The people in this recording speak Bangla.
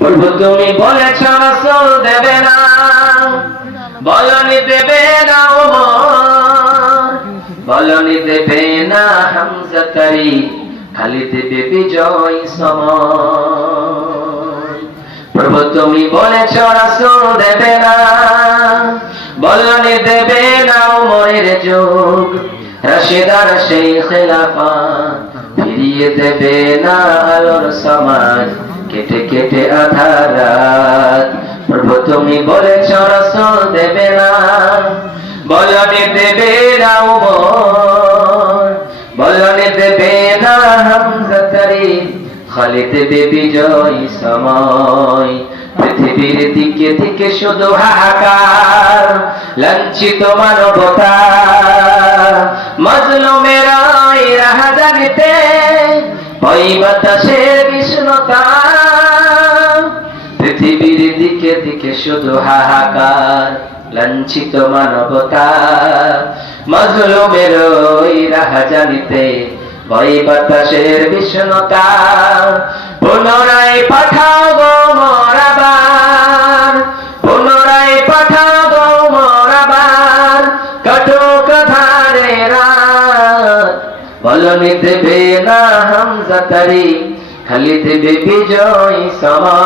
বলবো তুমি বলেছ রাসূল দেবে না, বলনি দেবে না ওমর, বলনি দেবে না হামজা তারি, খালি দেবে বিজয় সময়। প্রভু তুমি বলেছ রাসূল দেবে না, বলনি দেবে না ওমরের যুগ, রাশিদার সেই খেলাফত ফিরিয়ে দেবে না আলোর সমাজ, কেটে কেটে আধার রাত। প্রভু তুমি বলেছ রাসূল দেবে না, বলনি দেবে না ওমর, বলনি দেবে না হামজা তারি, খালি দেবে বিজয় সময়। পৃথিবীর দিকে দিকে শুধু হাহাকার, লাঞ্ছিত মানবতা, মাজলুমেরা রাহাজানিতে, ওই বাতাসের বিষ্ণুতা। পৃথিবীর দিকে দিকে শুধু হাহাকার, লাঞ্ছিত মানবতা, মাজলুমের ওই রাহাজানিতে, ওই বাতাসের বিষ্ণুতা। পুনরায় পাঠাও গো মোর আবার, পুনরায় পাঠাও গো মোর আবার, কাটুক ধারে রাত। বলনি দেবে না হামজা তারি, খালি দেবে বিজয় সময়।